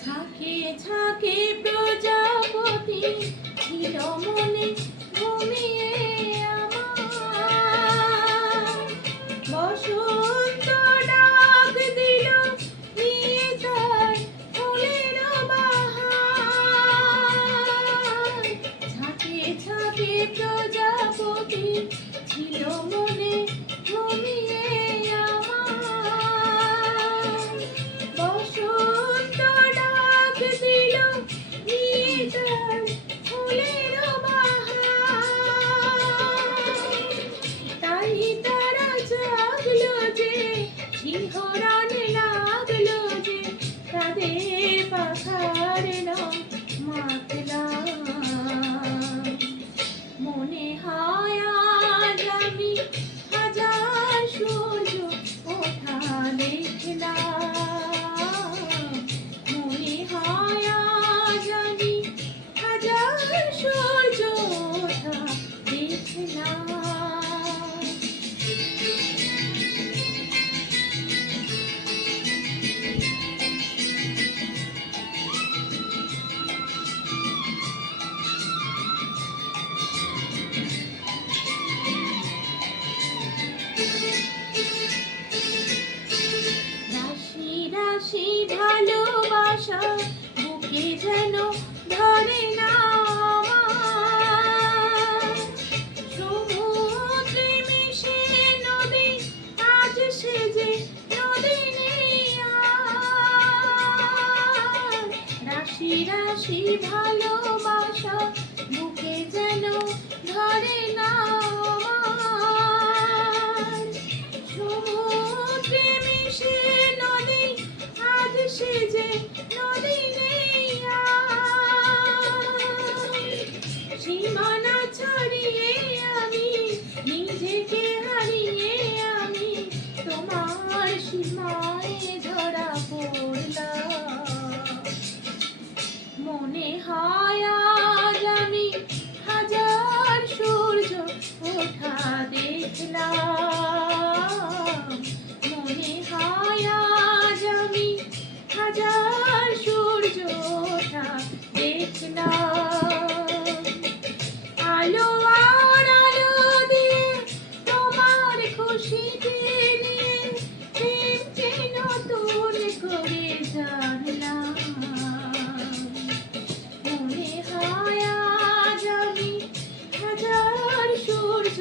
ঝাঁকে ঝাঁকে প্রজাপতি ছিল মনে ঘুমিয়ে আমার, বসন্ত ডাক দিল নিয়ে তার ফুলের বাহার। ঝাঁকে ঝাঁকে প্রজাপতি ছিল মনে ঘুমিয়ে আমার, বসন্ত ডাক দিল নিয়ে তার ফুলের বাহার। তাই তারা জাগলো যে, শিহরণ লাগলো যে, তাদের পাখার রং মাতলাম। মনে হয় আজ আমি হাজার সূর্য ওঠা দেখলাম। মনে হয় আজ আমি হাজার সূর্য ওঠা দেখলাম। রাশি রাশি ভালোবাসা বুকে যেন ধরে না আমার। সমুদ্রে মিশে নদী আজ সেজে নদী নেই আর। রাশি রাশি ভালোবাসা বুকে যেন ধরে না আমার। সমুদ্রে মিশে নদী আজ সেজে নদী নেই আর। সীমানা ছাড়িয়ে আমি নিজেকে হারিয়ে আমি তোমার সীমায় ধরা পড়লাম। মনে হয় আজ আমি হাজার সূর্য ওঠা দেখলাম। মনে হয় আজ আমি হাজার সূর্য ওঠা দেখলাম। আলো আর আলো দিয়ে তোমার খুশিতে নিয়ে প্রেমকে নতুন করে জানলাম। মনে হয় আজ আমি হাজার সূর্য